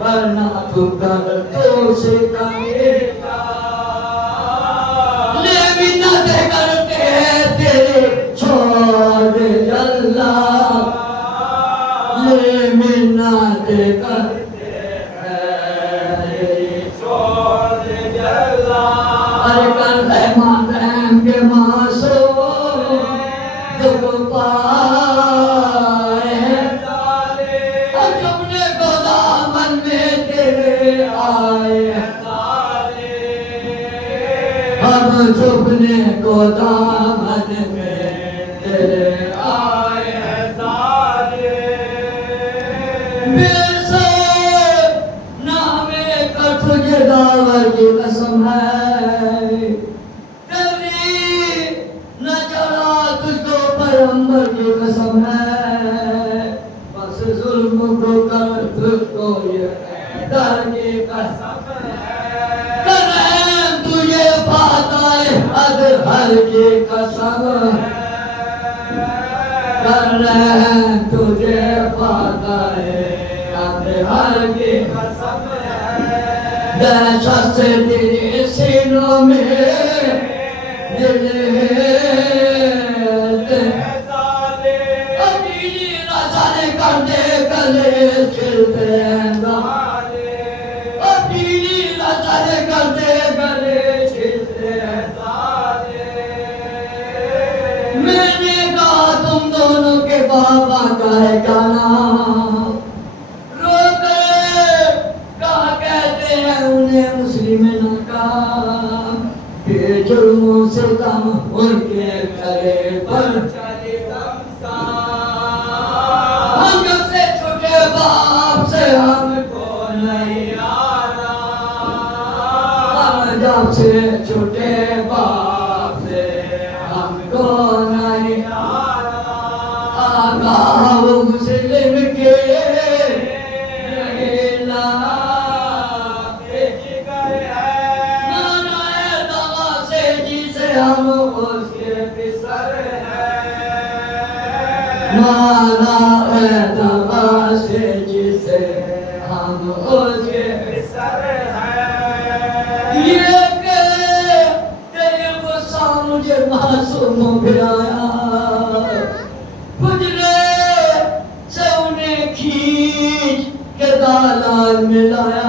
ورنہ تو کر تو سے کے معصوم دکھ پائے ہیں چپنے کو دامن میں تیرے آئے ہیں ہم چپنے کو دامن میں تیرے آئے ہیں تجھے دعوت کی قسم ہے کبھی نہ چڑھا تجھ کو پیغمبر کی قسم ہے بس ظلم کو کر تجھ کو یہ ڈر کی قسم ہے کر رہے ہیں تجھے فاتح اظہر کی قسم ہے کر رہے ہیں تجھے فاتح اظہر کی قسم ہے دہشت سے تیرے سینوں میں دل ہے اکیلی رسالے کرتے گلے چھلتے ہیں اکیلی رسالے کرتے گلے چھلتے ہیں میں نے کہا تم دونوں کے بابا کا ہے کیا نام مسلم ناکام بے جرموں سے دم ان کے گلے پر چلے ہم جب سے چھوٹے باپ سے ہم کو نہیں آنا ہم جب سے چھوٹے باپ سے ہم کو نہیں آنا آقا وہ مسلم کے ہم اس کے پسر ہیں مانا دعا سے جسے ہم اس کے پسر ہیں یہ کہ تیرے غصہ مجھے معصوم پھر آیا حجرے سے انہیں کھینچ کے دالان میں لایا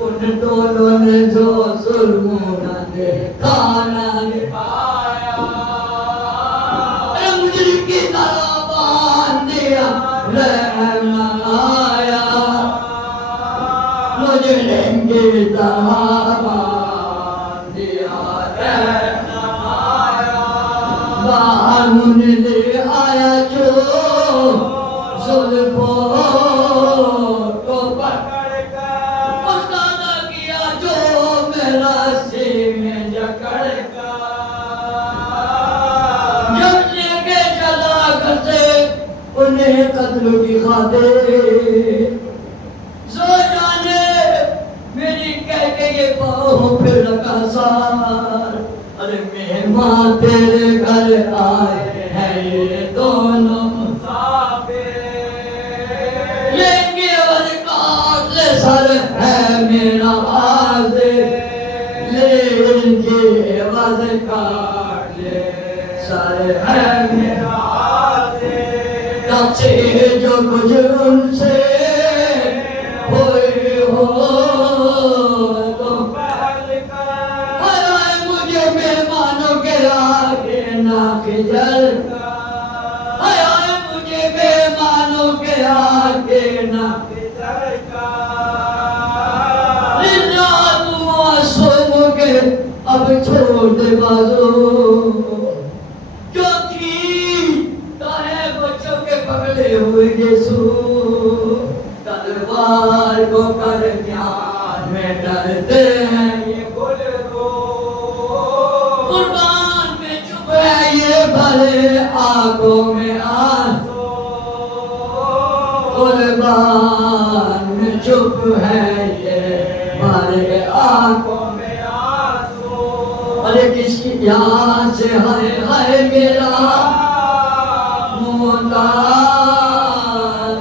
ان دونوں نے جو ظلموں نہ دیکھا نہ نبھایا مجرم کی طرح باندھ دیا رحم نہ آیا مجرم کی طرح باندھ دیا رحم نہ آیا باہر انہیں لے آیا جو زلفوں کو پکڑ کر مستانہ کیا جو میرا میں جکڑ کا جب لے کے چلا گھر سے انہیں قتل کی خاطر سو جانے میری کہہ کے یہ پاؤں پھر لگا سار ارے مہمان تیرے گھر آئے ہیں یہ دونوں مسافر لیں گے ورکات لے سر ہے میرا حاضر کاٹ لے سر ہے میرا تب سے جو کچھ ان سے ہوئی ہو تو پہل کر آئے مجھے مہمانوں کے آگے نہ خجل آئے مجھے مہمانوں کے آگے نہ خجل اب چھوڑ دے بازو جو تھی کہے بچوں کے پکڑے ہوئے یسوع تلوار کو کر دھیان میں ڈرتے ہیں یہ بول رو قربان میں چپ ہے یہ بھلے آنکھوں میں آنسو قربان میں چپ ہے یہ بھلے آنکھوں کس کی یاد سے ہائے ہائے میرا محتاج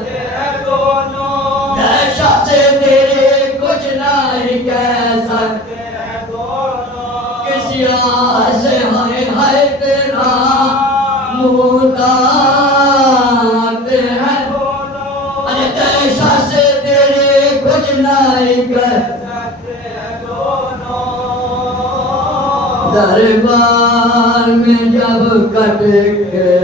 ہے دونوں دہشت سے تیرے کچھ نہیں کہہ سکتے ہیں دونوں کس یاد سے ہائے ہائے تیرا محتاج ہے دونوں دہشت سے تیرے کچھ نہیں کہہ دربار میں جب کٹ گئے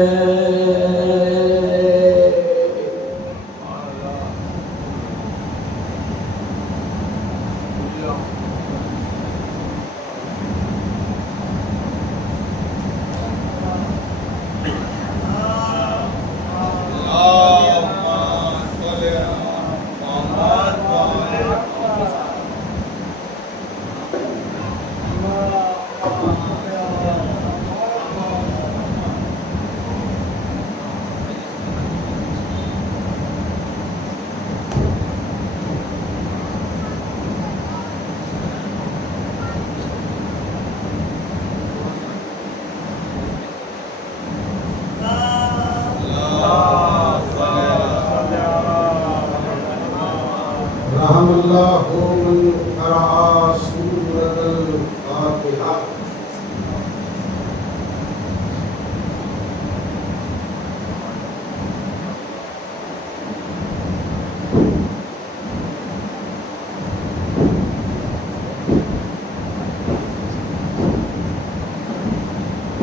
رحم اللہ من قرأ سورۃ الفاتحہ.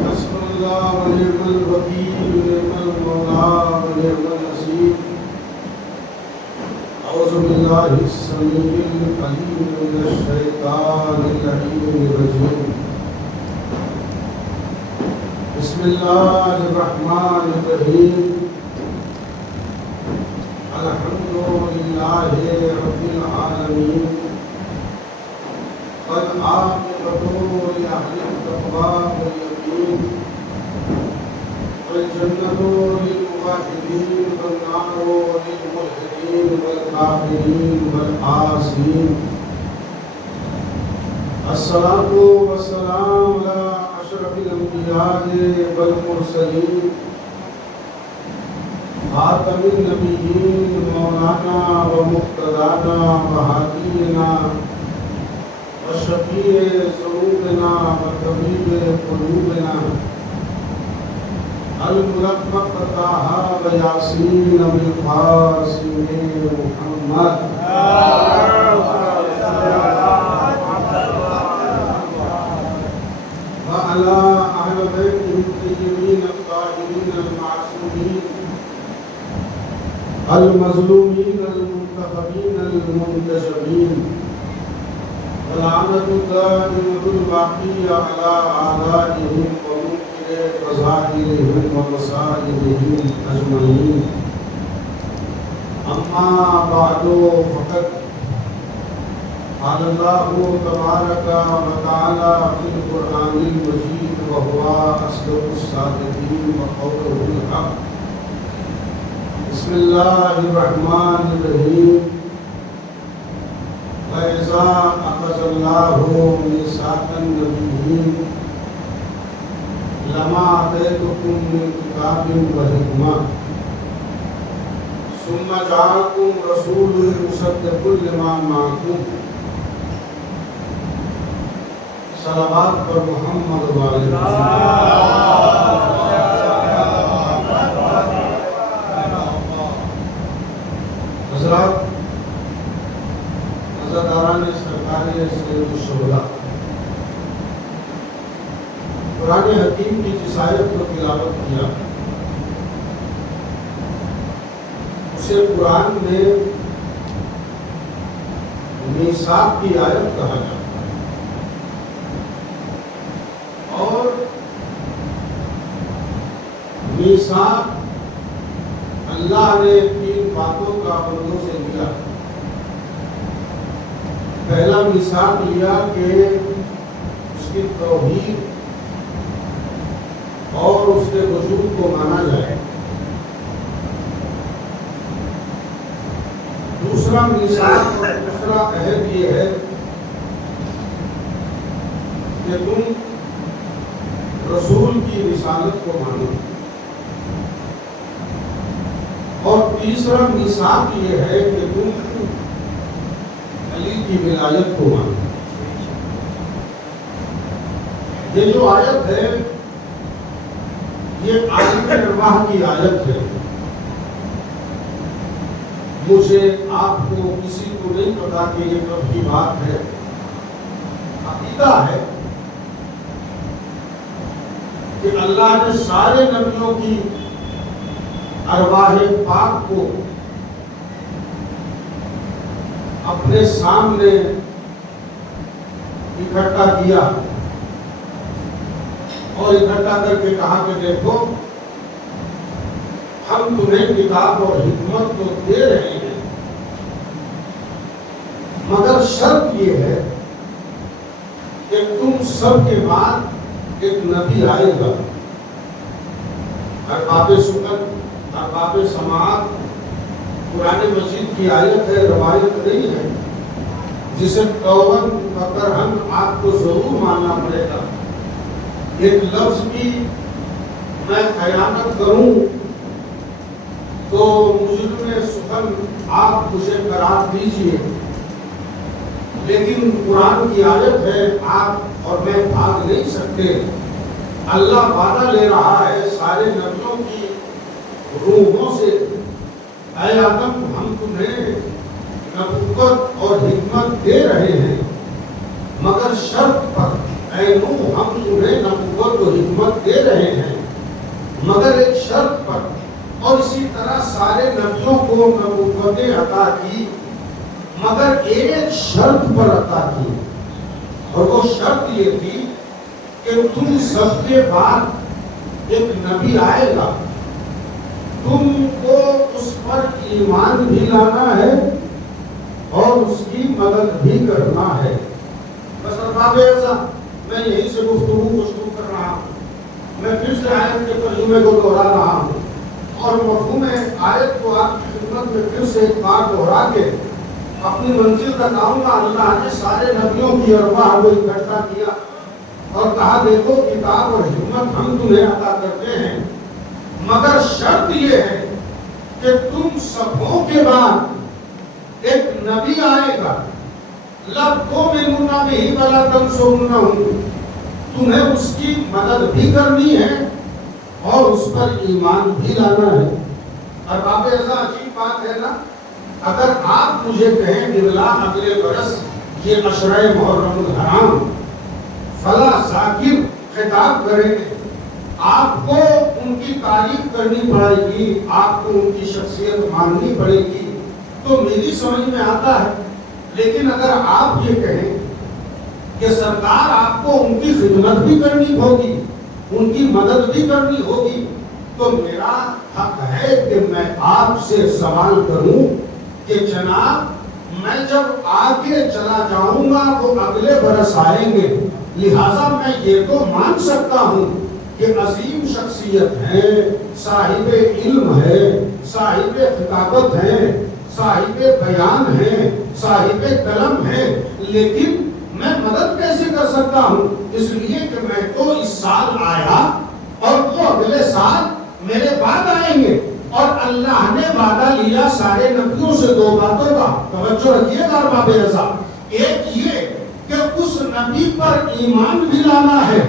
حسبنا اللہ ونعم الوکیل نعم المولا ونعم النصیر. اعوذ باللہ السمیع العلیم من الشیطان اللعین الرجیم. بسم اللہ الرحمن الرحیم. الحمد للہ رب العالمین. والعاقبۃ لأہل التقویٰ والیقین. والجنة للموحدین والنار للملحدین والکافرین والعاصین. الصلاۃ والسلام علی اشرف الانبیاء والمرسلین. خاتم النبیین مولانا و مقتدانا و ہادینا و شفیع ذنوبنا و طبیب قلوبنا الملقب طه و یاسین بالقاسم محمد. وعلى أهل بيته الطيبين الطاهرين المعصومين المظلومين المنتخبين المنتجبين. ولعنة الدائمة الباقية على أعدائهم ومنكر فضائلهم ومصائبهم أجمعين. أما بعد فقد قال الله تبارك وتعالى في القرآن المجيد وهو أصدق الصادقين وقوله الحق. بسم الله الرحمن الرحيم. وإذا أخذ الله ميثاق النبيين لما آتيتكم من كتاب وحكمة ثم جاءكم رسول مصدق لما معكم. صلوات پر محمد والے. حضرات عزاداران سرکار سید الشہداء، قرآن حکیم کی جس آیت کو تلاوت کیا اسے قرآن میں میثاق کی آیت کہا جاتا ہے. اور میثاق اللہ نے تین باتوں کا بندوں سے لیا. پہلا میثاق لیا کہ اس کی توحید اور اس کے وجود کو مانا جائے. دوسرا میثاق اور دوسرا عہد یہ ہے کہ تم رسول کی رسالت کو مانو. اور تیسرا میثاق یہ ہے کہ تم علی کی ولایت کو مانو. یہ جو آیت ہے یہ عالم ارواح کی آیت ہے. مجھے آپ کو کسی کو نہیں پتا کہ یہ کب کی بات ہے. عقیدہ ہے کہ اللہ نے سارے نبیوں کی ارواح پاک کو اپنے سامنے اکٹھا کیا اور اکٹھا کر کے کہا کہ دیکھو ہم تمہیں کتاب اور حکمت تو دے رہے ہیں، مگر شرط یہ ہے کہ تم سب کے بعد ایک نبی آئے گا۔ ارباب سنت، ارباب سماعت قرآن مجید کی آیت ہے، روایت نہیں ہے، جسے توبن فکرہن آپ کو ضرور ماننا پڑے گا۔ ایک لفظ بھی میں خیانت کروں تو مجرم سخن آپ مجھے قرار دیجئے، لیکن قرآن کی آیت ہے، آپ اور میں بھاگ نہیں سکتے۔ اللہ وعدہ لے رہا ہے سارے نبیوں کی روحوں سے، اے آدم ہم تمہیں نبوت اور حکمت دے رہے ہیں، مگر شرط پر، اے نوح ہم تمہیں نبوت اور حکمت دے رہے ہیں مگر ایک شرط پر، اور اسی طرح سارے نبیوں کو نبوتیں عطا کی مگر ایک شرط پر عطا کی، اور وہ شرط یہ تھی کہ تم سب کے بعد ایک نبی آئے گا، تم کو اس پر ایمان بھی لانا ہے اور اس کی مدد بھی کرنا ہے۔ بس ارباب ایسا میں یہیں سے گفتگو کو شروع کر رہا ہوں۔ میں پھر سے آیت کے ترجمے کو دہرا رہا ہوں اور مفہوم آیت کو آپ کی خدمت میں پھر سے ایک بار دہرا کے اپنی منزل تک آؤں گا۔ اللہ نے سارے نبیوں کی ارواح کو اکٹھا کیا اور کہا دیکھو کتاب اور حکمت ہم تمہیں عطا کرتے ہیں، مگر شرط یہ ہے کہ تم سبوں کے بعد ایک نبی آئے گا، لَتُؤْمِنُنَّ بِهِ وَلَتَنْصُرُنَّهُ، تمہیں اس کی مدد بھی کرنی ہے اور اس پر ایمان بھی لانا ہے۔ ارباب ایسا عجیب بات ہے نا، اگر آپ مجھے کہیں بلا اگلے برس یہ عشرہ محرم الحرام فلا ذاکر خطاب کریں گے، آپ کو ان کی تعریف کرنی پڑے گی، آپ کو ان کی شخصیت ماننی پڑے گی، تو میری سمجھ میں آتا ہے۔ لیکن اگر آپ یہ کہیں کہ سرکار آپ کو ان کی خدمت بھی کرنی ہوگی، ان کی مدد بھی کرنی ہوگی، تو میرا حق ہے کہ میں آپ سے سوال کروں کہ جناب میں جب آگے چلا جاؤں گا وہ اگلے برس آئیں گے، لہٰذا میں یہ تو مان سکتا ہوں کہ عظیم شخصیت ہے، صاحب علم ہے، صاحب خطابت ہے، صاحب بیان ہے، صاحب قلم ہے، لیکن میں مدد کیسے کر سکتا ہوں؟ اس لیے کہ میں تو اس سال آیا اور وہ اگلے سال میرے بعد آئیں گے، اور اللہ نے وعدہ لیا سارے نبیوں سے دو باتوں کا، توجہ رکھیے گا ارباب رضا۔ ایک یہ کہ اس نبی پر ایمان بھی لانا ہے،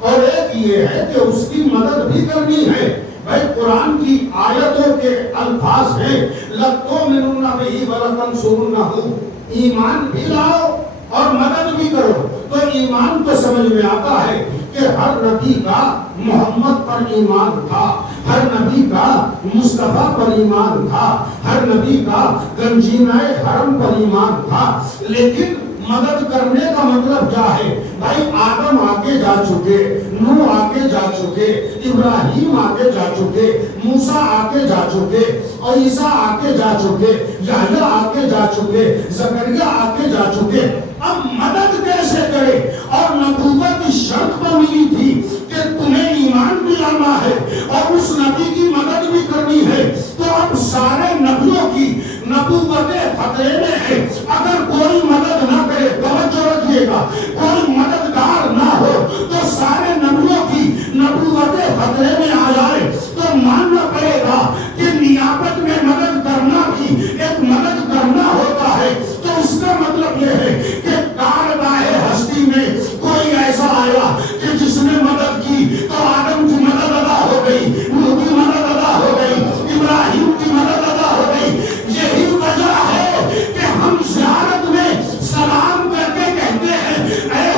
اور ایک یہ ہے کہ اس کی مدد بھی کرنی ہے۔ بھائی قرآن کی آیتوں کے الفاظ ہیں لَتُؤْمِنُنَّ بِهِ وَلَتَنْصُرُنَّهُ، ایمان بھی لاؤ اور مدد بھی کرو۔ تو ایمان تو سمجھ میں آتا ہے کہ ہر نبی کا محمد پر ایمان تھا، ہر نبی کا مصطفیٰ پر ایمان تھا، ہر نبی کا گنجینہ حرم پر ایمان تھا، لیکن مدد کرنے کا مطلب کیا ہے؟ بھائی آدم آگے جا چکے، نوح آگے جا چکے، ابراہیم آگے جا چکے، موسیٰ آگے جا چکے، اور عیسیٰ آگے جا چکے، یحییٰ آگے جا چکے، زکریا آگے جا چکے۔ اب مدد کیسے کرے؟ اور نبوت اس شرط پر ملی تھی کہ تمہیں ایمان بھی لانا ہے اور اس نبی کی مدد بھی کرنی ہے، تو اب سارے نبیوں کی نبوتیں خطرے میں ہے۔ اگر کوئی مدد نہ کرے، توجہ رکھیے گا، کوئی مددگار نہ ہو تو سارے نبیوں کی نبوتیں خطرے میں آ جائے، تو ماننا پڑے گا کہ نیابت میں مدد کرنا بھی ایک مدد کرنا ہوتا ہے۔ تو اس کا مطلب یہ ہے کہ کارگاہ ہستی میں کوئی ایسا آیا کہ جس نے مدد کی، تو آدم کی مدد ادا ہو گئی، نوح کی مدد ادا ہو گئی، ابراہیم کی مدد ادا ہو گئی۔ یہی وجہ ہے کہ ہم زیارت میں سلام کر کے کہتے ہیں اے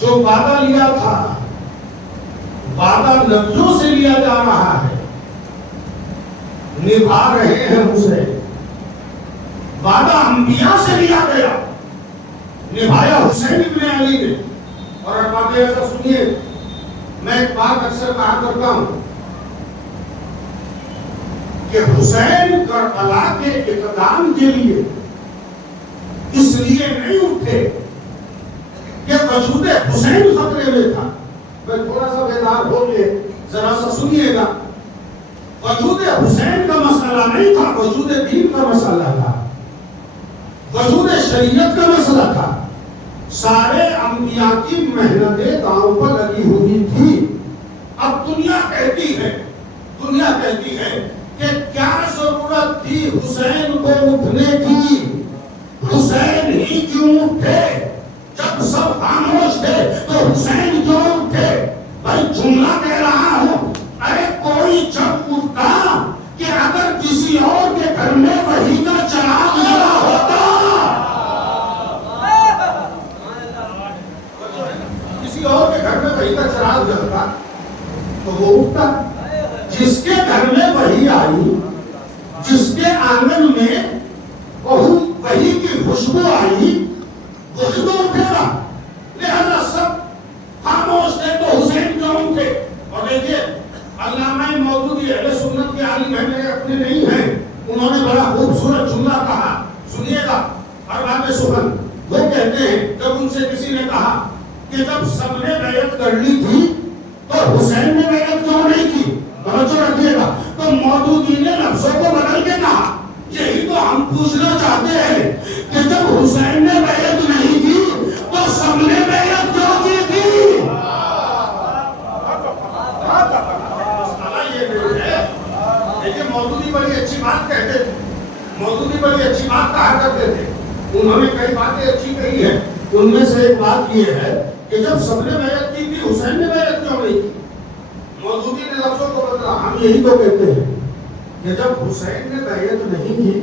جو وعدہ لیا تھا وعدہ نبیوں سے لیا جا رہا ہے، نبھا رہے ہیں اسے. وعدہ انبیاء سے لیا گیا، نبھایا حسین ابن علی نے. اور اب آپ ایسا سنیے، میں ایک بات اکثر کہا کرتا ہوں کہ حسین کربلا کے اقدام کے لیے اس لیے نہیں اٹھے کہ وجود حسین خطرے میں تھا. میں تھوڑا سا بیدار ہو کے ذرا سا سنیے گا. وجود حسین کا مسئلہ نہیں تھا، وجود دین کا مسئلہ تھا، وجود شریعت کا مسئلہ تھا. سارے انبیاء کی محنتیں داؤں پر لگی ہوئی تھی. اب دنیا کہتی ہے کہ کیا ضرورت تھی حسین کو اٹھنے کی؟ حسین ہی کیوں اٹھے؟ جب سب خاموش تھے تو حسین کیوں اٹھے؟ بھائی جملہ کہہ رہا ہوں، ارے کوئی جب اٹھتا کہ اگر کسی اور کے گھر میں وحی کا چراغ لگا ہوتا، کسی اور کے گھر میں وحی کا چراغ جلتا تو وہ اٹھتا. جس کے گھر میں وحی آئی، جس کے آنگن میں وحی کی خوشبو آئی، وہی تو اٹھے گا. لہذا سب خاموش تھے تو حسین کیوں اٹھے؟ اور دیکھیے علامہ مودودی اہل سنت کے عالم ہیں، میرے اپنے نہیں ہیں، انہوں نے بڑا خوبصورت جملہ کہا، سنیے گا. ارباب سخن وہ کہتے ہیں، جب ان سے کسی نے کہا کہ جب سب نے بیعت کر لی تھی تو حسین نے بیعت کیوں نہیں کی؟ توجہ رکھیے گا. تو مودودی نے لفظوں کو بدل کے کہا، یہی تو ہم پوچھنا چاہتے ہیں کہ جب حسین نے بیعت نہیں کی تو سب نے بیعت کیوں کی تھی؟ دیکھیے مودودی بڑی اچھی بات کہتے تھے، مودودی بڑی اچھی بات کہا کرتے تھے. انہوں نے کئی باتیں اچھی کہی ہیں، ان میں سے ایک بات یہ ہے کہ جب سب نے بیعت کی تھی حسین نے بیعت کیوں نہیں کی؟ مودودی نے لفظوں کو بدلا. ہم یہی تو کہتے ہیں کہ جب حسین نے بیعت نہیں کی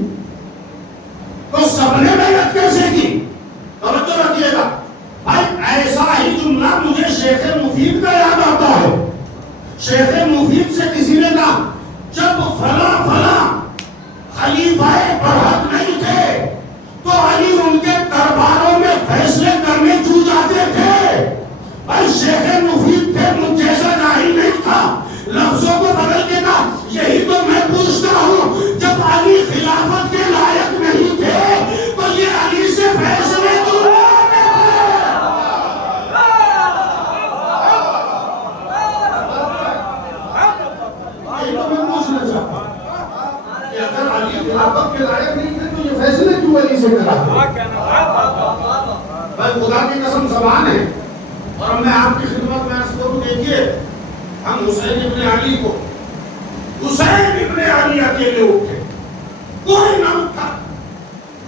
تو سب نے بیعت کیسے کی؟ توجہ رکھیے گا. بھائی ایسا ہی جملہ مجھے شیخ مفید کا یاد آتا ہے. شیخ مفید سے کسی نے کہا جب فلاں خلیفہ برحق نہیں تھے تو علی ان کے درباروں میں فیصلے کرنے کیوں جاتے تھے؟ بھائی شیخ مفید تھے، مجھ جیسا جاہل نہیں تھا. لفظوں کو بدل کے کہا، یہی تو میں پوچھتا ہوں، جب علی خلافت کے لائق نہیں تھے تو یہ علی سے فیصلے کیوں کرتے تھے؟ یہی تو میں پوچھنا چاہتا ہوں کہ اگر علی خلافت کے لائق نہیں تھے تو یہ فیصلے کیوں علی سے کراتے؟ بھائی خدا کی قسم زبان ہے. اور میں آپ کی خدمت میں عرض کروں، دیکھیے ہم حسین ابن علی اکیلے اٹھے، کوئی نہ اٹھا.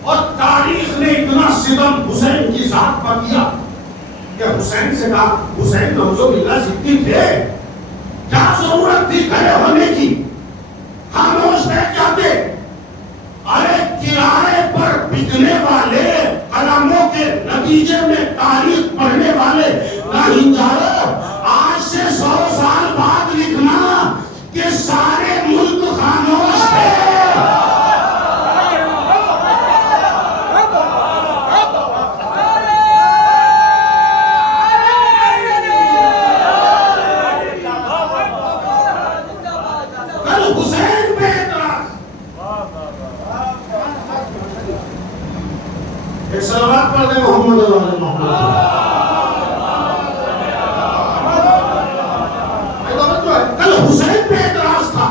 اور تاریخ نے اتنا ستم حسین کی ذات پر کیا کہ حسین سے کہا، حسین نوزو باللہ ضدی تھے، کیا ضرورت تھی کھڑے ہونے کی؟ خاموش بیٹھ جاتے. ارے کرائے پر بکنے والے قلموں کے نتیجے میں تاریخ پڑھنے والے راہنجاروں، آج سے 100 سال بعد لکھنا کہ سارے ملک خاموش تھے. کل حسین پہ اعتراض. ایک صلوات پڑھ دیں محمد علیہ محمد. کل حسین پہ اعتراض تھا،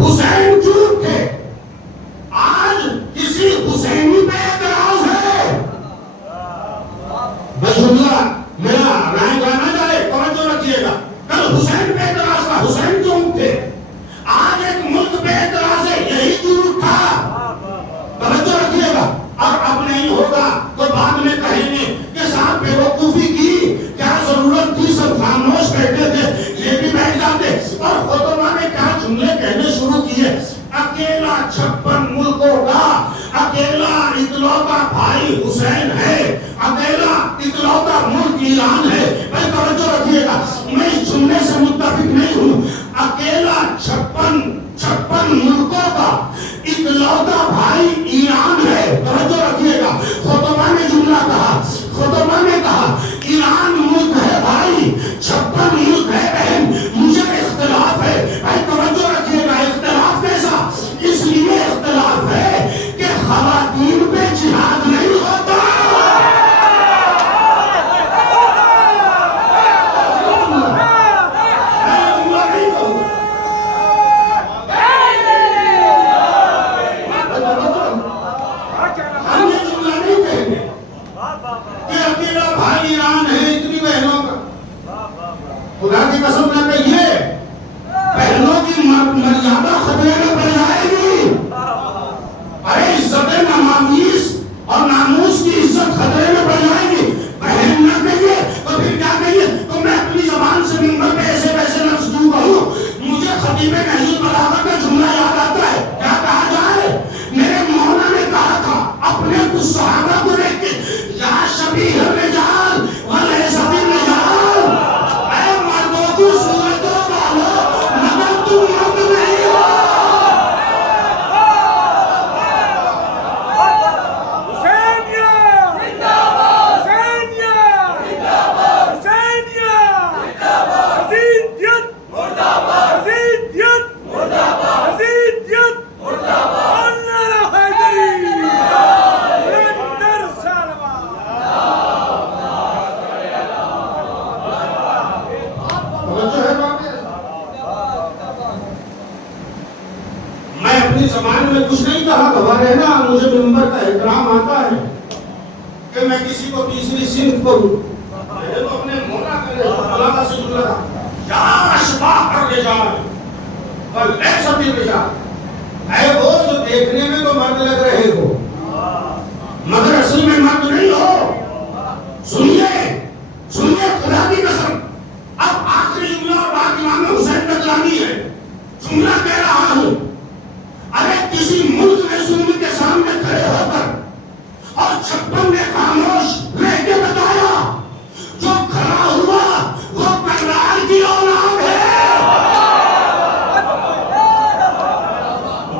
حسین چوپ تھے. آج کسی حسینی پہ اعتراض ہے. بس جملہ میرا رائے گانا جائے، توجہ رکھیے گا. کل حسین پہ اعتراض تھا، حسین چوپ تھے. آج ایک ملک پہ اعتراض ہے، یہی چوپ تھا. توجہ رکھیے گا. اور اب نہیں ہوگا تو بعد میں کہیں گے کہ صاحب بیوقوفی کی، کیا ضرورت تھی، سب خاموش بیٹھے تھے. یہ بھی بیٹھ جاتے. اور خطبہ نے کیا جملے کہنے شروع کیے، اکیلا 56 ملکوں کا اکیلا اکلوتا بھائی حسین ہے، اکیلا اکلوتا ایران ہے. بھائی توجہ رکھیے گا, میں اس جملے سے متفق نہیں ہوں. اکیلا 56 ملکوں کا اکلوتا بھائی ایران ہے. توجہ رکھیے گا, خطبہ نے جملہ کہا, خطبہ نے کہا ایران ملک ہے بھائی, 56 ملک ہے بہن. مجھے اختلاف ہے. بھائی توجہ رکھیے گا, اختلاف کیسا؟ اس لیے اختلاف ہے کہ خواتین پہ جہاد نہیں ہوتا. ہم یہ جملہ نہیں کہیں گے کہ اکیلا بھائی ایران ہے اتنی بہنوں کا. خدا کی قسم نہ کہیے, بہنوں کی مریادہ خطرے میں پڑ جائے گی. ارے عزت نماویس اور ناموس کی عزت خطرے میں پڑ جائے گی. بہن نہ کہیے تو پھر کیا کہیے؟ تو میں اپنی زبان سے منبر پہ ایسے ویسے لفظ دوں کہوں. مجھے خطیب نہج البلاغہ کا جملہ یاد آتا ہے. کیا کہا جائے؟ میرے مولا نے کہا تھا اپنے کچھ صحابہ کو دیکھ کے, یا شبیہ الرجال ولیس بالرجال, اے مردوں کی صورتوں والو مگر تم مرد نہیں ہو. میں اپنی زبان میں کچھ نہیں کہا, گواہ رہنا. مجھے منبر کا احترام آتا ہے کہ میں کسی کو تیسری صنف کروں. میں تو اپنے مولا کا سے جملہ تھا, یا اشباح الرجال ولیس بالرجال, اے وہ جو دیکھنے میں تو مرد لگ رہے ہو مگر اصل میں مرد نہیں ہو. سنیے خدا کی قسم, اب آخری جملہ اور بات امام حسین تکلانی ہے. جملہ کہہ رہا ہوں, ارے کسی ملک نے ظلم کے سامنے کھڑے ہو کر اور 56 نے خاموش رہ کے بتایا, جو کھڑا ہوا وہ کرار کی اولاد ہے,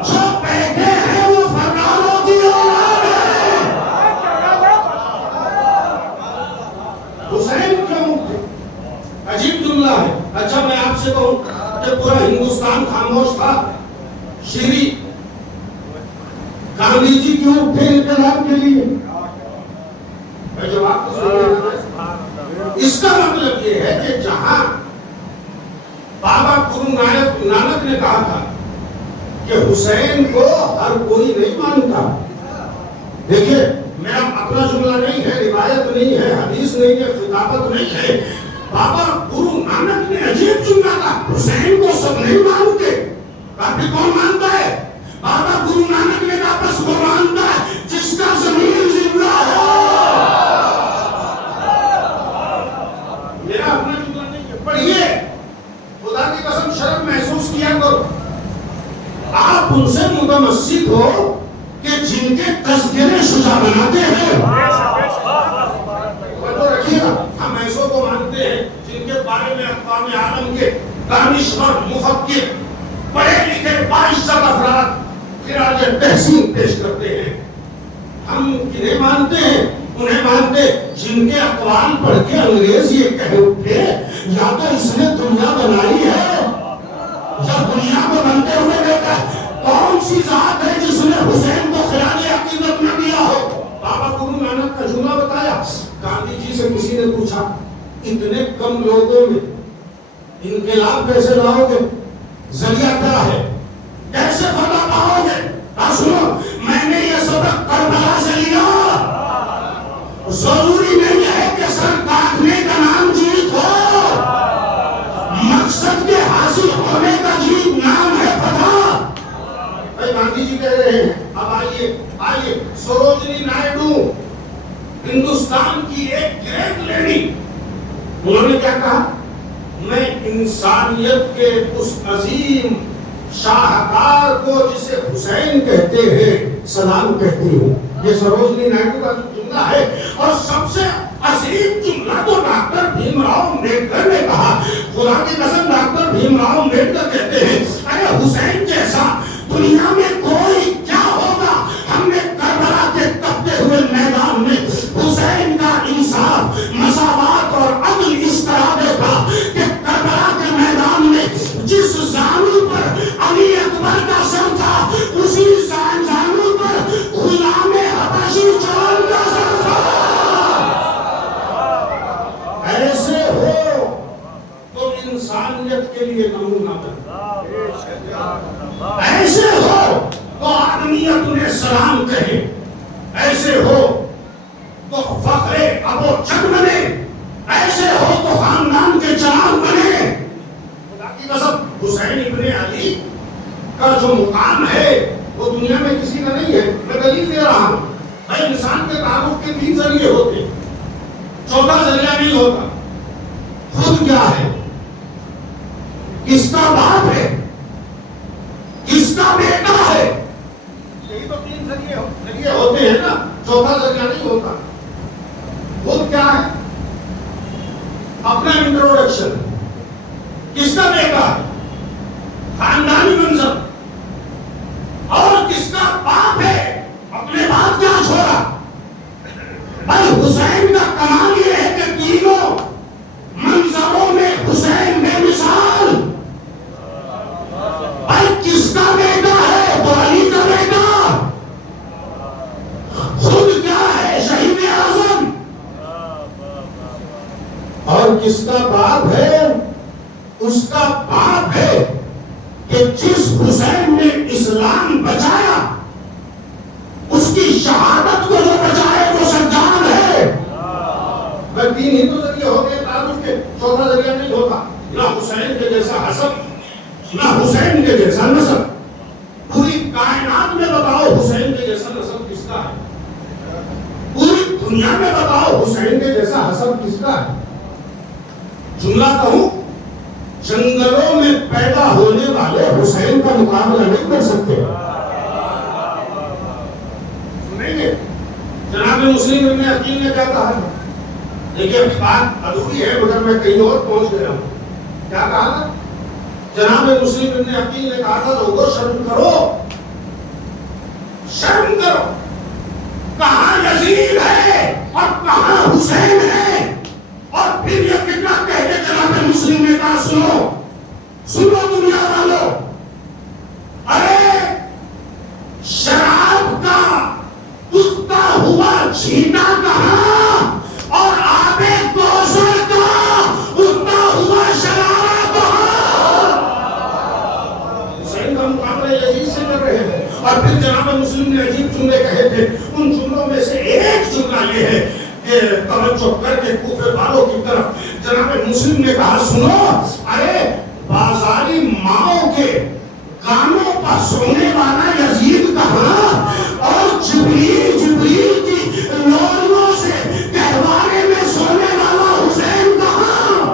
جو بیٹھے ہیں وہ فراروں کی اولاد ہے. حسین کیوں؟ عجیب جملہ ہے. اچھا میں آپ سے کہوں کہ پورا ہندوستان خاموش تھا, شری گاندھی جی کیوں اٹھے انقلاب کے لیے؟ میں جواب تو سنیے. اس کا مطلب یہ ہے کہ جہاں بابا گرو نانک نے کہا تھا کہ حسین کو ہر کوئی نہیں مانتا. دیکھیے میرا اپنا جملہ نہیں ہے, روایت نہیں ہے, حدیث نہیں ہے, خطابت نہیں ہے. بابا گرو نانک نے عجیب جملہ کہا, حسین کو سب نہیں مانتے. کافی کون مانتا ہے؟ بابا گرو نانک نے کہا بس وہ مانتا ہے جس کا زمین زندہ ہو. میرا اپنا جملہ نہیں ہے, پڑھیے. خدا کی قسم شرم محسوس کیا کرو. آپ ان سے متمسک ہو کہ جن کے تذکرے شجاع بناتے ہیں. تو رکھیے گا, ہم ایسوں کو مانتے ہیں جن کے بارے میں اقوام عالم کے دانشور, مفکر, پڑھے لکھے 22 افراد خراج تحسین پیش کرتے ہیں. ہم کنہیں مانتے ہیں؟ انہیں مانتے جن کے اقوال پڑھ کے انگریز یہ کہہ اٹھے یا تو اس نے دنیا بنائی ہے یا دنیا کو بنتے ہوئے دیکھا. کون سی ذات ہے جس نے حسین کو خراج عقیدت نہ دیا ہو؟ بابا گرو نانک کا جملہ بتایا. گاندھی جی سے کسی نے پوچھا اتنے کم لوگوں میں انقلاب کیسے لاؤ گے, ذریعہ کیا ہے, کیسے فتح پاؤ گے؟ سنو, میں نے یہ سبق کربلا سے لیا. ضروری نہیں ہے کہ سر کاٹنے کا نام جیت ہو, مقصد کے حاصل ہونے کا جیت نام ہے فتح. بھائی گاندھی جی کہہ رہے ہیں, اب آئیے سروجنی نائیڈو ہندوستان کی ایک گریٹ لیڈی, انہوں نے کیا کہا؟ میں انسانیت کے اس عظیم شاہکار کو جسے حسین کہتے ہیں سلام کہتی ہوں. یہ سروجنی نائیڈو کا جملہ ہے, اور سب سے عظیم جملہ تو راؤ امبیڈکر نے کہا. خدا کی قسم ڈاکٹر بھیم راؤ امبیڈکر کہتے ہیں ارے حسین جیسا دنیا میں کوئی کیا ہوگا. ہم نے کربلا کے تپتے ہوئے میدان میں حسین کا انصاف مساوات اور عدل اس طرح دیکھا کہ کربلا کے میدان میں جس زانو پر علی اکبر کا سر تھا اسی زانو پر غلام حبشی جان کا سر تھا. ایسے ہو تو انسانیت کے لیے نمونہ بن, ایسے ہو تو آدمیت انہیں سلام کہے, ایسے ہو تو فخر ابو جہل بنے, ایسے ہو تو خاندان کے چراغ بنے. خدا کی قسم حسین ابن علی کا جو مقام ہے وہ دنیا میں کسی کا نہیں ہے. میں دلیل دے رہا ہوں بھائی انسان کے تعارف کے 3 ذریعے ہوتے ہیں, چوتھا ذریعہ نہیں ہوتا. خود کیا ہے, کس کا باپ ہے, کس کا بیٹا ہے, یہی تو 3 ذریعے ہوتے ہیں نا, چوتھا ذریعہ نہیں ہوتا. خود کیا ہے, اپنا انٹروڈکشن, کس کا بیٹا ہے, خاندانی منظر, اور کس کا باپ ہے, اپنے باپ کیا چھوڑا. بھائی حسین کا کمال یہ ہے کہ تینوں منظروں میں حسین بے مثال. بھائی کس کا بیٹا ہے, تو علی کا بیٹا. خود کیا ہے, شہید اعظم. اور کس کا باپ ہے, اس کا باپ ہے کہ جس حسین نے اسلام بچایا اس کی شہادت کو جو بچائے وہ سجاد ہے. بس 3 ہی تو ذریعے ہوتے ہیں تعارف کے, چوتھا ذریعہ نہیں ہوتا. نہ حسین کے جیسا حسب, نہ حسین کے جیسا نسب. پوری کائنات میں بتاؤ حسین کے جیسا نسب کس کا ہے, پوری دنیا میں بتاؤ حسین کے جیسا حسب کس کا ہے. جملہ کہوں, جنگلوں میں پیدا ہونے والے حسین کا مقابلہ نہیں کر سکتے. سنیں گے جناب مسلم ابن عقیل نے کیا کہا, دیکھیے ابھی بات ادھوری ہے مگر میں کہیں اور پہنچ گیا ہوں. کیا کہا تھا جناب مسلم ابن عقیل نے کہا تھا لوگوں شرم کرو, شرم کرو, کہاں یزید ہے اور کہاں حسین ہے. اور پھر یہ فکرہ کہہ کے جناب مسلم نے کہا سنو سنو دنیا والو, ارے شراب کا اگتا ہوا چھینٹا کہاں اور آب کوثر کا اگتا ہوا شرارہ کہاں. حسین کا مقابلہ یزید سے کر رہے ہیں. اور پھر جناب مسلم نے عجیب جملے کہے تھے, ان جملوں میں سے ایک جملہ یہ ہے کہ توجہ کر کے کوفے والوں کی طرف جناب مسلم نے کہا سنو, ارے بازاری ماؤں کے گانوں پر سونے والا یزید کہاں اور جبریل کی لوریوں سے گہوارے میں سونے والا حسین کہاں.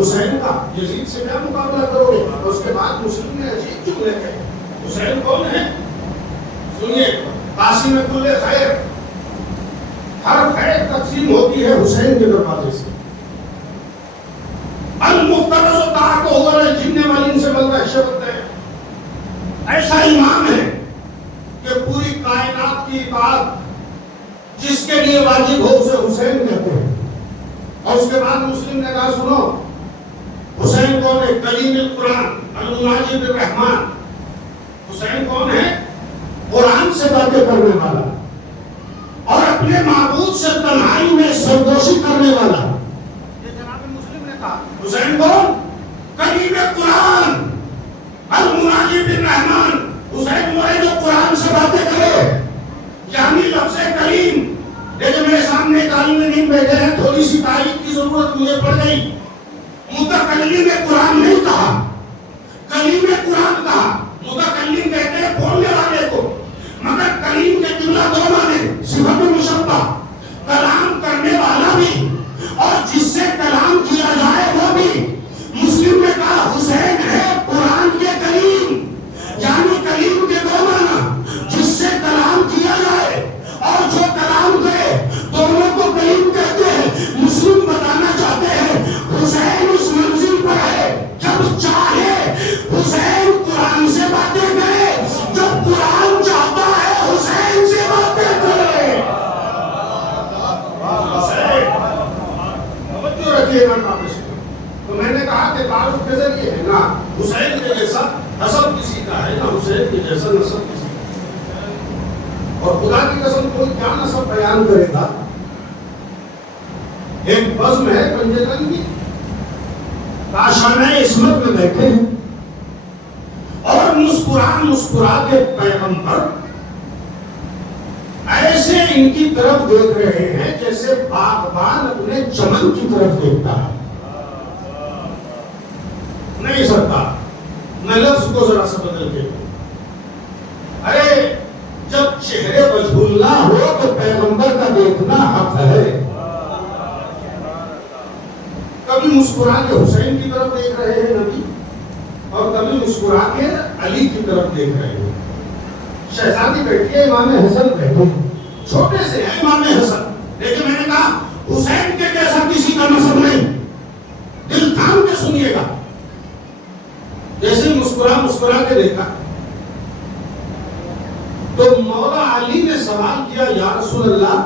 حسین کا یزید سے کیا مقابلہ کرو گے. اس کے بعد مسلم نے عجیب جملے کہے. حسین کون ہے سنیے, قاسم کل خیر, ہر خیر تقسیم ہوتی ہے حسین کے دروازے سے. المفترض طاعت هو الجن والانس والبشر. ایسا امام ہے کہ پوری کائنات کی اطاعت جس کے لیے واجب ہو اسے حسین کہتے ہیں. اور اس کے بعد مسلم نے کہا سنو حسین کون ہے, کلیم القرآن المناجی بالرحمن. حسین کون ہے, قرآن سے باتیں کرنے والا اور اپنے معبود سے تنہائی میں سرگوشی کرنے والا. یہ جناب مسلم نے کہا. حسین کون, کلیم قرآن المناجی بالرحمن. حسین وہ ہے جو قرآن سے باتیں کرے, یعنی لفظ کلیم. لیکن میرے سامنے تعلیم نہیں بیٹھے ہیں, تھوڑی سی تعریف کی ضرورت مجھے پڑ گئی. متکلم قرآن نہیں کہا, کلیم قرآن کہا. متکلم کہتے ہیں بولنے والے کو, مگر کلیم کے جملہ 2 معنی, صفت مشبہ, کلام کرنے والا بھی اور جس سے کلام کیا جائے وہ بھی. مسلم نے کہا حسین ہے قرآن کے کلیم, یعنی کلیم کے 2 معنی, جس سے کلام کیا جائے اور جو کلام کرے, دونوں کو کلیم کہتے ہیں. مسلم بتانا سمجھے گا کافر سے. تو میں نے کہا کہ تعارف کے ذریعے ہے نا حسین کے جیسا نسب کسی کا ہے نہ حسین کے جیسا نسب کسی کا ہے. اور خدا کی قسم کوئی کیا نسب بیان کرے گا. ایک بزم ہے پنجے رنگ کی کاشانہ عصمت میں بیٹھے ہیں اور مسکرا مسکرا کے پیغمبر ایسے ان کی طرف دیکھ رہے ہیں جیسے باغبان اپنے چمن کی طرف دیکھتا ہے. نہیں سکتا میں لفظ کو ذرا سا بدل کے. ارے جب چہرے مجھول نہ ہو تو پیغمبر کا دیکھنا حق ہے. کبھی مسکرا کے حسین کی طرف دیکھ رہے ہیں نبی اور کبھی مسکرا کے علی کی طرف دیکھ رہے ہیں. شہزادی بیٹھی ہے امام حسن بیٹھے چھوٹے سے ہیں امام حسن لیکن میں نے کہا حسین کے جیسا کسی کا نسب نہیں. دل تھام کے سنیے گا. جیسے مسکرا مسکرا کے دیکھا تو مولا علی نے سوال کیا یا رسول اللہ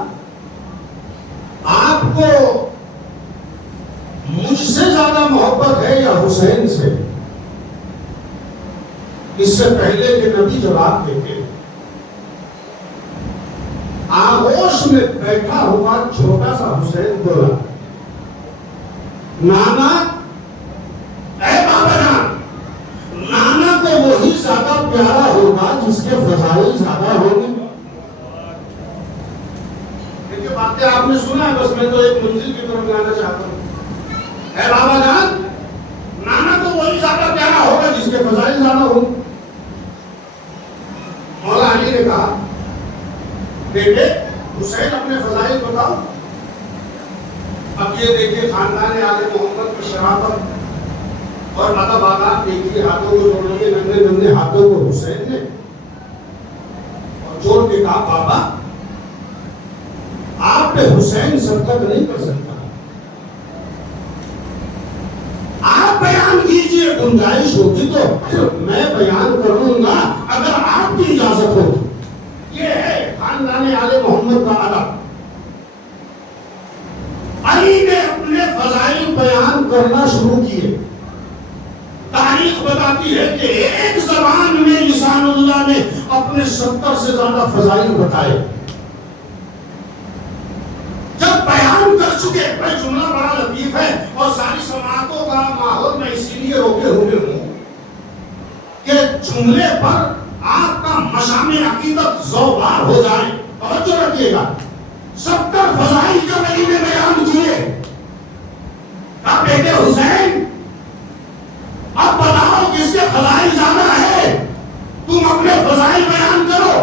آپ کو مجھ سے زیادہ محبت ہے یا حسین سے. اس سے پہلے کہ نبی جواب دیتے آغوش میں بیٹھا ہوا چھوٹا سا حسین بولا نانا اے بابا جان نانا کو وہی زیادہ پیارا ہوگا جس کے فضائل زیادہ ہوں گے. دیکھیے باتیں آپ نے سنا ہے بس میں تو ایک منزل کی طرف لانا چاہتا ہوں. اے بابا جان نانا کو وہی زیادہ پیارا ہوگا جس کے فضائل زیادہ ہوں گے. مولا علی نے کہا بیٹے حسین اپنے فضائل بتاؤ. اب یہ دیکھیے خاندان آل محمد کی شرافت اور ادب آداب دیکھیے. ہاتھوں کو جوڑ لیے ننھے ننھے ہاتھوں کو حسین نے اور جوڑ کے کہا بابا آپ پہ حسین سبقت نہیں کر سکتا. آپ بیان کیجئے گنجائش ہوگی تو پھر میں بیان کروں گا اگر آپ کی اجازت ہوگی. یہ ہے خاندان آل محمد کا ادب. علی نے اپنے فضائل بیان کرنا شروع کیے. تاریخ بتاتی ہے کہ ایک زبان میں لسان اللہ نے اپنے 70 سے زیادہ فضائل بتائے. جب بیان کر چکے بھائی جملہ بڑا لطیف ہے اور ساری سماعتوں کا ماحول میں اسی لیے روکے ہوئے ہوں کہ جملے پر آپ کا مشام عقیدت زوبار ہو جائے. توجہ رکھیے گا 70 فضائل جو علی نے بیان کیے. اب بیٹے حسین اب بتاؤ کس کے فضائل زیادہ ہے تم اپنے فضائل بیان کرو.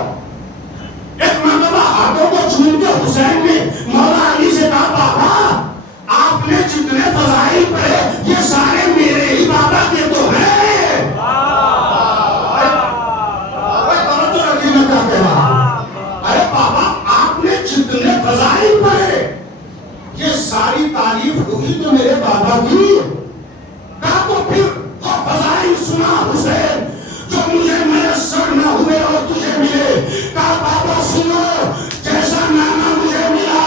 ایک مرتبہ ہاتھوں کو چھوم کے حسین نے مولا علی سے کہا بابا آپ نے جتنے فضائل پڑھے یہ سارے میرے ہی بابا کے تو ہیں. ارے بابا آپ نے جتنے فضائل پڑھے یہ ساری تعریف ہوئی تو میرے بابا کی. کہا تو پھر وہ فضائل سنا حسین جو مجھے میسر نہ ہوئے اور تجھے ملے. کہا بابا سنو جیسا نانا مجھے ملا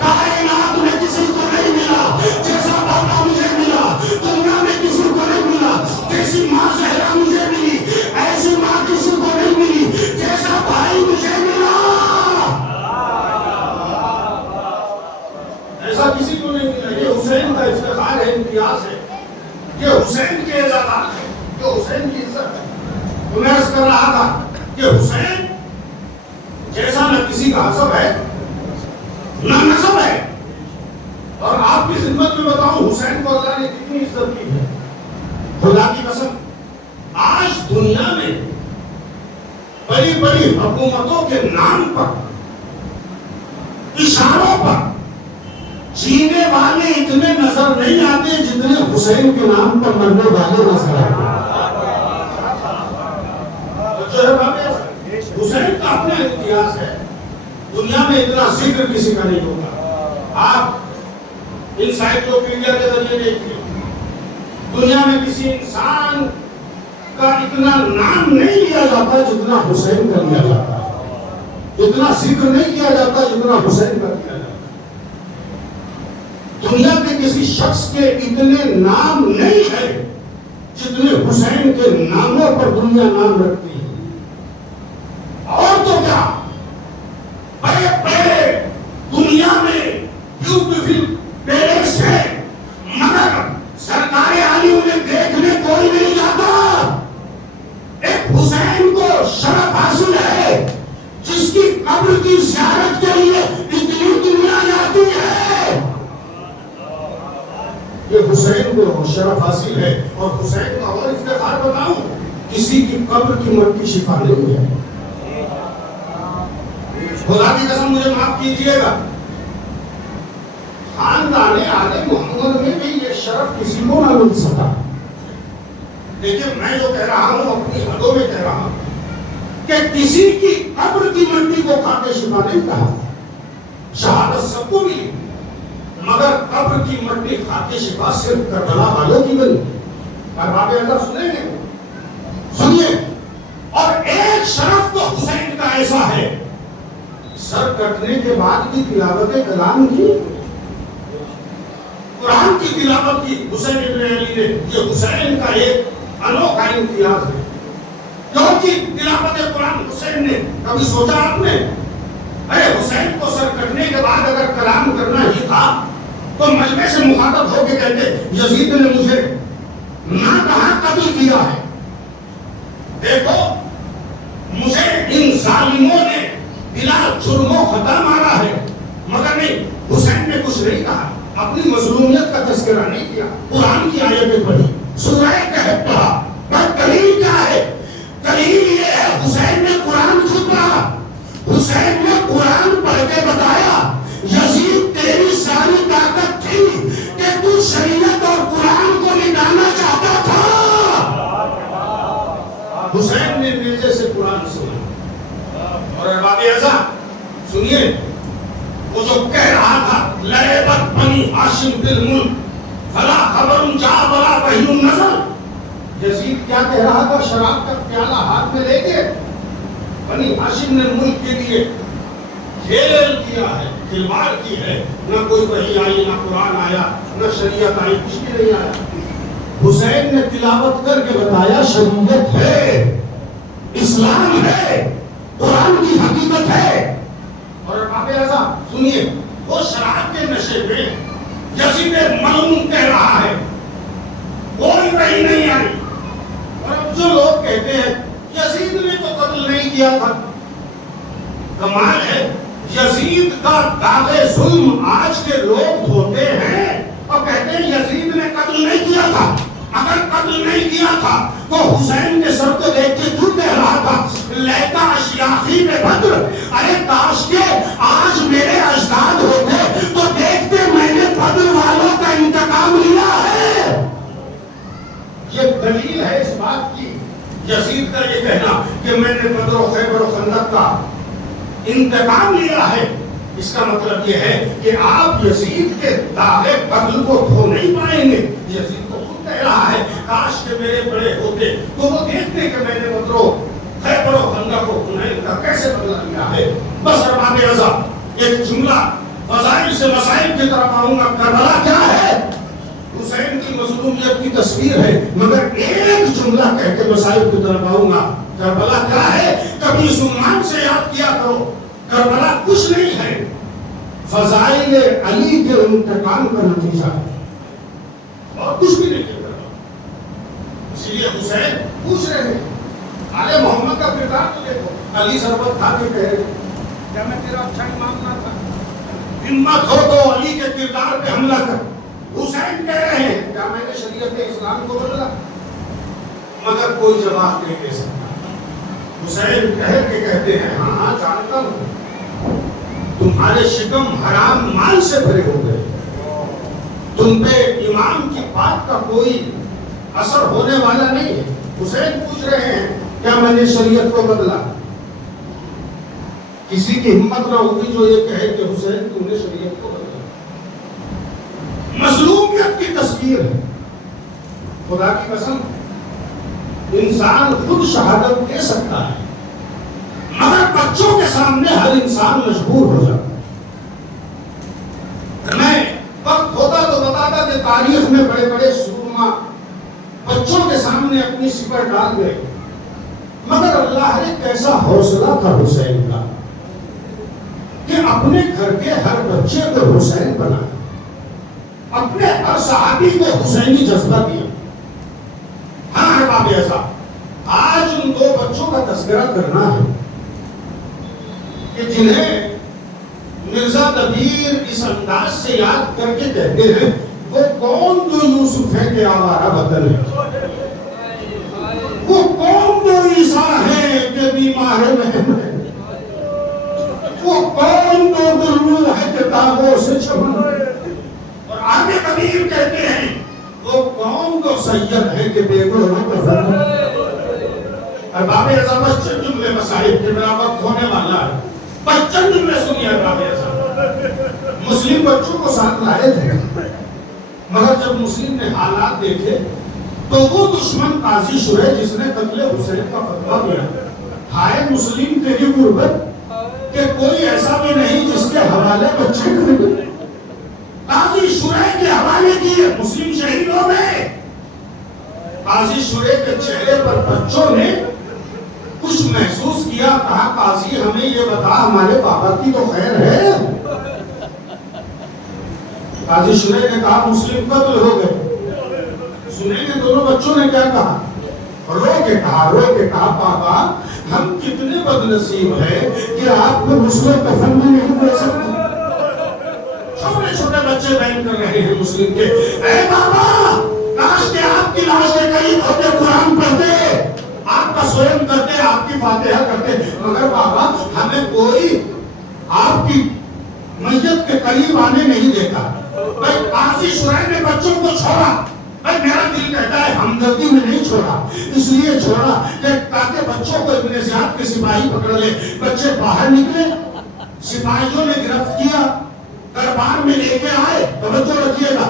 کائنات میں کسی کو نہیں ملا. جیسا بابا مجھے ملا دنیا میں کسی کو نہیں ملا. جیسی ماں زہرا مجھے ملی ایسی ماں کسی کو نہیں ملی. جیسا بھائی مجھے ملا ایسا کسی کو نہیں ملا. یہ حسین کا افتخار ہے امتیاز ہے. یہ حسین کے اعزازات ہے جو حسین کی عزت ہے. تو میں عرض کر رہا تھا کہ حسین جیسا نہ کسی کا حسب ہے نہ نسب ہے. اور آپ کی خدمت میں بتاؤں حسین کو اللہ نے کتنی عزت کی ہے. خدا کی قسم آج دنیا میں بڑی بڑی حکومتوں کے نام پر اشاروں پر جینے والے اتنے نظر نہیں آتے جتنے حسین کے نام پر مرنے والے نظر آتے. حسین کا اپنا امتیاز ہے. دنیا میں اتنا ذکر کسی کا نہیں ہوتا. آپ انسائکلوپیڈیا کے ذریعے دیکھیے دنیا میں کسی انسان کا اتنا نام نہیں لیا جاتا جتنا حسین کا لیا جاتا ہے. اتنا ذکر نہیں کیا جاتا جتنا حسین کا کیا جاتا ہے. دنیا کے کسی شخص کے اتنے نام نہیں ہے جتنے حسین کے ناموں پر دنیا نام رکھتی ہے. اور تو کیا بڑے بڑے دنیا میں بیوٹیفل پیلس ہے مگر سرکار عالی انہیں دیکھنے کوئی نہیں جاتا. ایک حسین کو شرف حاصل ہے جس کی قبر کی زیارت کے لیے اتنی دنیا جاتی ہے. یہ حسین کو شرف حاصل ہے. اور حسین کا اور افتخار بتاؤں, کسی کی قبر کی مٹی شفا نہیں ہے. خدا کی قسم مجھے معاف کیجیے گا, خاندان آل محمد میں بھی یہ شرف کسی کو نہ مل سکا. لیکن میں جو کہہ رہا ہوں اپنی حدوں میں کہہ رہا ہوں کہ کسی کی قبر کی مٹی کو کھا کے شفا نہیں کہا. شہادت سب کو ملی مگر قبر کی مٹی کھا کے شفا صرف کربلا والوں کی بنی. اور باب اندر سنیں گے, سنیے. اور ایک شرف تو حسین کا ایسا ہے, سر کٹنے کے بعد کی تلاوت کلام کی, قرآن کی تلاوت کی حسین ابن علی نے. یہ حسین کا ایک انوکھا امتیاز ہے. کیونکہ تلاوت قرآن حسین نے, کبھی سوچا آپ نے ارے حسین کو سر کٹنے کے بعد اگر کلام کرنا ہی تھا تو مجمع سے مخاطب ہو کے کہتے یزید نے مجھے نہ کہاں قتل کیا ہے, دیکھو مجھے ان ظالموں نے بلا جرم و خطا مارا ہے, مگر نہیں, حسین نے کچھ نہیں کہا, اپنی مظلومیت کا تذکرہ نہیں کیا. قرآن کی آیتیں پڑھی, سورہ کہف پڑھا. پر دلیل کیا ہے؟ دلیل یہ ہے حسین نے قرآن خود پڑھا. حسین نے قرآن پڑھ کے بتایا یزید تیری ساری طاقت تھی کہ تو شریعت اور قرآن کو مٹانا چاہتا تھا. حسین نے نیزے سے قرآن سنا. اور احباب اعزاز سنیے, وہ جو کہہ رہا تھا لعبت بنی ہاشم بالملک فلا خبر جا بلا وحی النظر, یزید کیا کہہ رہا تھا؟ شراب کا پیالہ ہاتھ میں لے کے بنی ہاشم نے ملک کے لیے کھیل کیا ہے, کھلواڑ کی ہے. نہ کوئی وحی آئی, نہ قرآن آیا, نہ شریعت آئی, کچھ بھی نہیں آیا. حسین نے تلاوت کر کے بتایا شریعت ہے, اسلام ہے, قرآن کی حقیقت ہے. اور باب اعزاز سنیے, وہ شراب کے نشے میں یزید ملعون کہہ رہا ہے کوئی وحی نہیں آئی. اور اب جو لوگ کہتے ہیں یزید نے تو قتل نہیں کیا تھا, کمال ہے یزید کا داغ ظلم آج کے لوگ دھوتے ہیں اور کہتے ہیں یزید نے قتل نہیں کیا تھا. اگر قتل نہیں کیا تھا تو حسین کے سر کو دیکھ کے کیوں کہہ رہا تھا لیتا اشیاخی میں بدر, ارے کاش کے آج میرے اجداد ہوتے تو دیکھتے میں نے بدر والوں کا انتقام لیا ہے. یہ دلیل ہے اس بات کی, یزید کا یہ کہنا کہ میں نے بدر و خیبر و خندق کا انتقام لیا ہے. اس کا مطلب یہ ہے کہ آپ یزید کے داغ قتل کو دھو نہیں پائیں گے. یزید کہہ رہا ہے کاش کے میرے بڑے ہوتے تو وہ دیکھتے کہ میں نے بدر و خیبر و خندق کو حنین کا کیسے بدلہ لیا ہے. بس احباب اعزاز ایک جملہ فضائل سے مسائل کی طرف آؤں گا. کربلا کیا ہے؟ حسین کی مظلومیت کی تصویر ہے, مگر ایک جملہ کہہ کے مسائل کی طرف آؤں گا. کربلا کیا ہے؟ کبھی سلمان سے یاد کیا کرو, کربلا کچھ نہیں ہے, فضائل علی کے انتقام کا نتیجہ ہے اور کچھ بھی نہیں کیا. اسی لیے حسین پوچھ رہے ہیں آل محمد کا کردار تو دیکھو. علی ضرورت کھا کے کہہ رہے کیا میں تیرا اچھا امام نہ تھا؟ ہمت ہو تو علی کے کردار پہ حملہ کر. حسین کہہ رہے ہیں کیا میں نے شریعت اسلام کو بدلا؟ مگر کوئی جواب نہیں دے سکتا. حسین کہہ کے کہتے ہیں ہاں ہاں جانتا ہوں تمہارے شکم حرام مال سے بھرے ہو گئے, تم پہ امام کی بات کا کوئی اثر ہونے والا نہیں ہے. حسین پوچھ رہے ہیں کیا میں نے شریعت کو بدلا؟ کسی کی ہمت نہ ہوگی جو یہ کہے کہ حسین تم نے شریعت کو بدلا. مظلومیت کی تصویر ہے. خدا کی قسم انسان خود شہادت دے سکتا ہے مگر بچوں کے سامنے ہر انسان مجبور ہو جاتا ہے. میں وقت ہوتا کہ تاریخ میں بڑے بڑے سورما بچوں کے سامنے اپنی سپر ڈال گئے، مگر اللہ نے کیسا حوصلہ تھا حسین کا کہ اپنے گھر کے ہر بچے کو حسین بنا، اپنے ہر صحابی کو حسینی جذبہ دیا۔ ہاں احباب ایسا آج ان دو بچوں کا تذکرہ کرنا ہے کہ جنہیں مرزا کبیر اس انداز سے یاد کر کے کہتے ہیں وہ کون جو یوسف ہے کہ آوارہ وطن ہے، وہ کون جو عیسیٰ ہے کہ بیمار مہم ہے، وہ کون جو گلو ہے کہ داغوں سے چمن ہے، اور آگے کبیر کہتے ہیں وہ کون جو سید ہے کہ بے گناہ کفن ہے۔ احباب اعظم بچن جملے مسائل کے میرا وقت ہونے والا ہے، بچن جملے سنیے احباب اعظم۔ مسلم بچوں کو ساتھ لائے تھے، مگر جب مسلم نے حالات دیکھے تو وہ دشمن قاضی شریح جس نے قتل حسین کا فتویٰ دیا، ہائے مسلم تیری غربت کہ کوئی ایسا بھی نہیں جس کے حوالے بچے کریں، قاضی شریح کے حوالے کیے، مسلم شہید ہو گئے۔ قاضی شریح کے چہرے پر بچوں نے کچھ محسوس کیا، کہا قاضی ہمیں یہ بتا ہمارے بابا کی تو خیر ہے۔ قاضی شریح نے کہا مسلم قتل ہو گئے۔ سنیں گے دونوں بچوں نے کیا کہا؟ رو کے کہا بابا ہم کتنے بد نصیب ہیں کہ آپ کو مسلم کفن بھی نہیں دے سکتے۔ چھوٹے چھوٹے بچے بیان کر رہے ہیں مسلم کے، اے بابا کاش کہ آپ کی لاش کے قریب ہوتے قرآن پڑھتے، آپ کا سویم کرتے، آپ کی فاتحہ کرتے، مگر بابا ہمیں کوئی آپ کی میت کے قریب آنے نہیں دیتا۔ بھائی قاضی شریح نے بچوں کو چھوڑا، بھائی میرا دل کہتا ہے ہمدردی میں نہیں چھوڑا، اس لیے چھوڑا کہ تاکہ بچوں کو ابن زیاد کے سپاہی پکڑ لے۔ بچے باہر نکلے، سپاہیوں نے گرفت کیا، دربار میں لے کے آئے۔ توجہ رکھیے گا،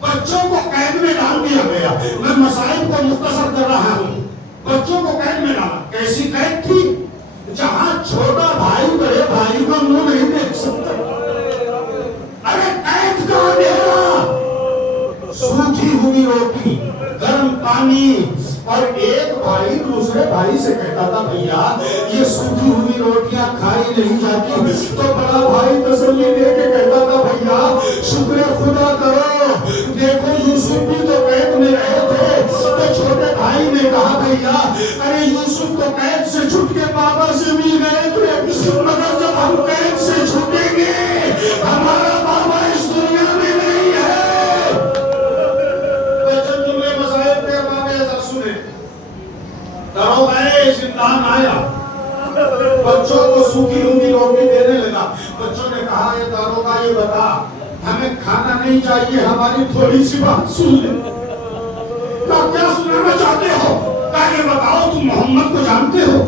بچوں کو قید میں ڈال دیا گیا۔ میں مسائل کو مختصر کر رہا ہوں۔ بچوں کو قید میں ڈالا، کیسی قید تھی؟ جہاں چھوٹا بھائی بڑے بھائی کا منہ نہیں دیکھ سکتا۔ ارے قید کا اندھیرا، سوکھی ہوئی روٹی، گرم پانی، اور ایک بھائی دوسرے بھائی سے کہتا تھا بھیا یہ سوکھی ہوئی روٹیاں کھائی نہیں جاتی، تو بڑا بھائی تسلی دے کے کہتا تھا بھیا شکر خدا کرو، دیکھو یوسف بھی تو قید میں رہے تھے۔ تو چھوٹے بھائی نے کہا بھیا ارے یوسف تو قید سے چھٹ کے بابا سے مل گئے تھے، مگر جب ہم قید سے چھٹیں گے ہمارا بابا اس دنیا میں نہیں ہے۔ بچن جملے مسائل پہ بابا ایسا سنے، درو گئے زندان آیا، بچوں کو سوکھی ہوئی روٹی دینے لگا۔ بچوں نے کہا یہ داروغہ یہ بتا ہمیں کھانا نہیں چاہیے، ہماری تھوڑی سی بات سن لے۔ کیا سنانا چاہتے ہو؟ کہا یہ بتاؤ تم محمد کو جانتے ہو،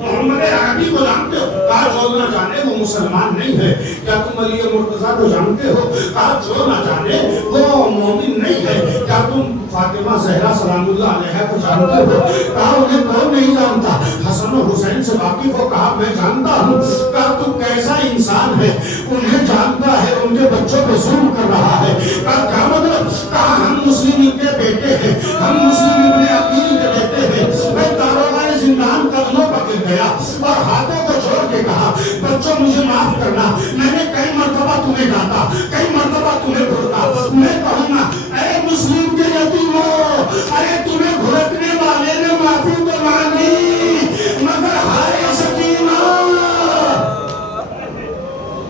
محمد عربی کو جانتے ہو؟ کہا جو نہ جانے وہ مسلمان نہیں ہے۔ کیا تم علی مرتضیٰ کو جانتے ہو؟ کہا جو نہ جانے وہ مومن نہیں ہے۔ کیا تم فاطمہ زہرا سلام اللہ علیہ کو جانتے ہو؟ کہا انہیں کون نہیں جانتا۔ حسن و حسین سے واقف ہو؟ کہا میں جانتا ہوں۔ کہا تو کیسا انسان ہے، انہیں جانتا ہے، ان کے بچوں پہ ظلم کر رہا ہے۔ کہا کیا مطلب؟ کہا ہم مسلم ان کے بیٹے ہیں، ہم مسلم ابن عقیل کے بیٹے ہیں۔ میں داروغہ زندان قدموں پر گر گیا اور ہاتھوں کو چھوڑ کے کہا بچوں مجھے معاف کرنا، میں نے کئی مرتبہ تمہیں ڈانٹا، کئی مرتبہ تمہیں بھولتا۔ میں کہوں گا اے مسلم کے یتیموں، ارے تمہیں گھڑکنے والے نے معافی تو مانگی، مگر ہائے سکینہ،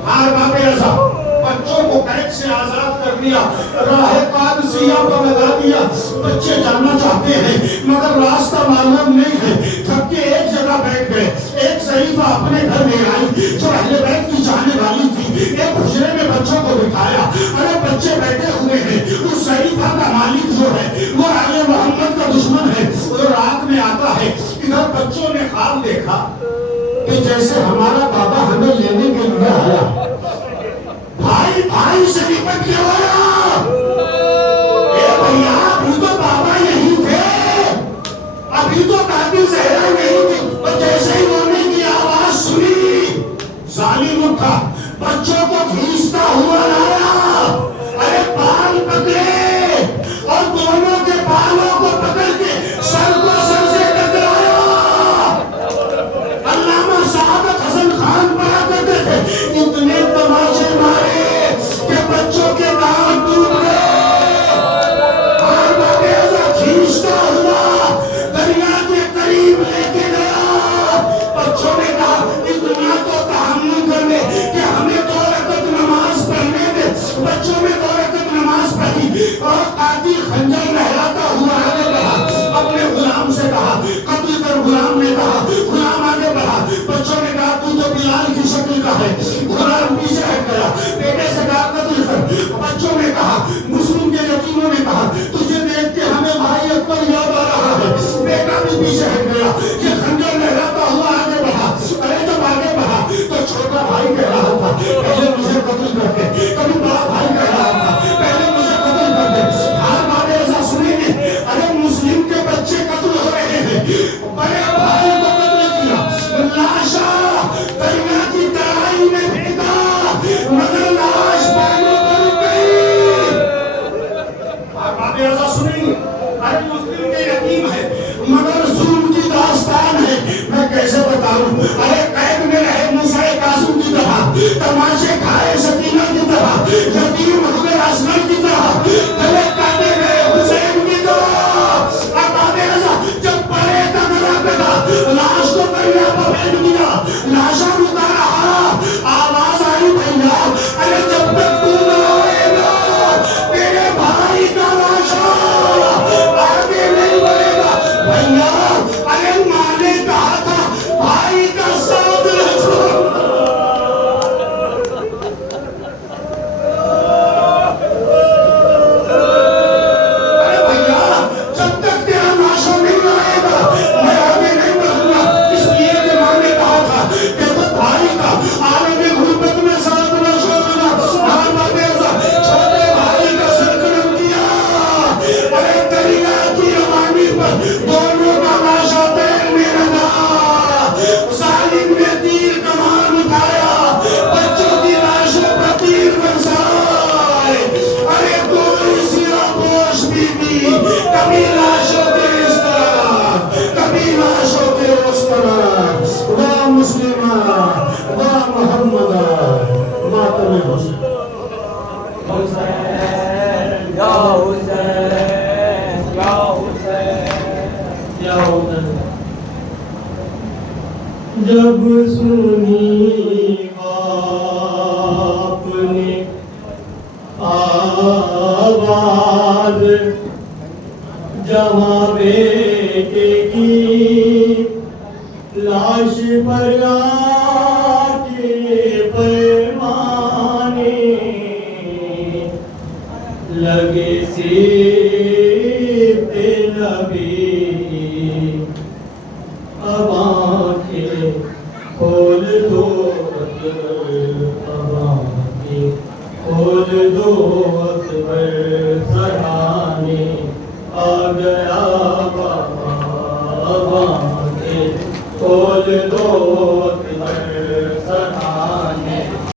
ہار باپے ایسا بچوں کو قید سے آزاد کر دیا، راہ قادسیہ پر لگا دیا۔ بچے جاننا چاہتے ہیں مگر راستہ معلوم نہیں ہے، تھک کے ایک جگہ بیٹھ گئے۔ ایک ضعیفہ اپنے گھر میں آئی جو اہل بیت کی چاہنے والی تھی، ایک حجرے میں بچوں کو بٹھایا، ارے بچے بیٹھے ہوئے ہیں، اس ضعیفہ کا مالک جو ہے وہ آل محمد کا دشمن ہے، وہ رات میں آتا ہے۔ ادھر بچوں نے خواب دیکھا کہ جیسے ہمارا بابا ہمیں لینے کے لیے آیا، بھائی بھائی سے نپٹ کے آیا، اے بھیا ابھی تو بابا یہی تھے، ابھی تو دادی زہرا نہیں تھی، اور جیسے ہی رونے کی آواز سنی ظالم اٹھا، بچوں کو گھیستا ہوا لایا، ارے بال پکڑے اور قاتل خنجر لہراتا ہوا آگے بڑھا، اپنے غلام سے کہا قتل کر، غلام نے کہا، غلام آگے بڑھا، بچوں نے کہا تو تو بلال کی شکل کا ہے، غلام پیچھے ہٹ گیا، بیٹے سے کہا قتل کر، بچوں نے کہا، مسلم کے یتیموں نے کہا تجھے دیکھ کے ہمیں بھائی اکبر یاد آ رہا ہے، بیٹا بھی پیچھے ہٹ گیا، یہ خنجر لہراتا ہوا آگے بڑھا، ارے جب آگے بڑھا تو چھوٹا بھائی کہہ رہا تھا پہلے مجھے قتل کر دے، کبھی بڑا بھائی کہہ رہا تھا پہلے مجھے قتل کر دے، ہر بات ایسا سنیں گے، ارے مسلم کے بچے قتل ہو رہے ہیں، بڑے بھائی کو قتل کیا، لاشا دریا کی ترائی میں پھینکا، مگر لاش پانی پر گئی، ہر بات ایسا سنیں گے، ارے مسلم کے یتیم ہے مگر ظلم کی داستان ہے، میں کیسے بتاؤں، ارے قید میں رہے موسیٰ کاظم کی طرح، تماشے کھائے سکینہ کی طرح، یتیم ہوئے اسلم کی طرح، گلے کاٹے گئے حسین کی طرح، اب آدھے ایسا جب پڑے کا گلا پتا لاش کو دریا پر پھینک دیا، لاشا روتا رہا، آواز آئی بھیا ارے جب تک تو نہ آئے گا تیرے بھائی کا لاشا آگے نہیں بڑھے گا، بھیا ارے ماں نے کہا تھا بھائی کا ساتھ نہ چھوڑ، ارے بھیا جب تک تیرا لاشا نہیں آئے گا میں آگے نہیں بڑھوں گا، اس لیے کہ ماں نے کہا تھا کہ تو بھائی کا عالم غربت میں ساتھ نہ چھوڑنا، ہر بات ایسا چھوٹے بھائی کا سر قلم کیا، ارے دریا کی روانی پر دونوں کا لاشا تیر میں لگا، ظالم نے تیر کمان اٹھایا، بچوں کی لاشوں پر تیر برسائے، ارے کوئی سیاہ پوش بی بی کبھی لاشوں کے اس طرح کبھی لاشوں کے اس طرح، واہ مسلمہ واہ محمدہ ماتم حسین، حسین یا حسین یا حسین یا حسین، جب سنی باپ نے آواز جہاں بیٹے کی لاش پر آکے فرمانے لگے سیرت نبی، اب آنکھیں کھول دو اب